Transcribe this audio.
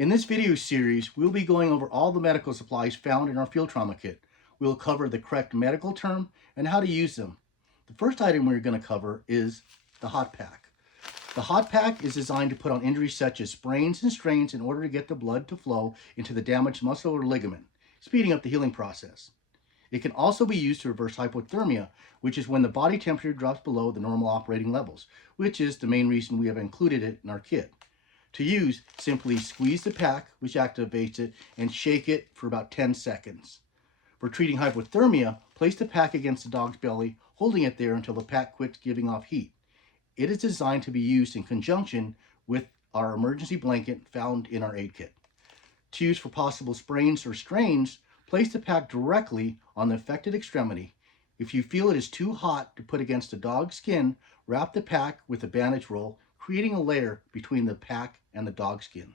In this video series, we'll be going over all the medical supplies found in our field trauma kit. We'll cover the correct medical term and how to use them. The first item we're going to cover is the hot pack. The hot pack is designed to put on injuries such as sprains and strains in order to get the blood to flow into the damaged muscle or ligament, speeding up the healing process. It can also be used to reverse hypothermia, which is when the body temperature drops below the normal operating levels, which is the main reason we have included it in our kit. To use, simply squeeze the pack, which activates it, and shake it for about 10 seconds. For treating hypothermia, place the pack against the dog's belly, holding it there until the pack quits giving off heat. It is designed to be used in conjunction with our emergency blanket found in our aid kit. To use for possible sprains or strains, place the pack directly on the affected extremity. If you feel it is too hot to put against the dog's skin, wrap the pack with a bandage roll, creating a layer between the pack and the dog skin.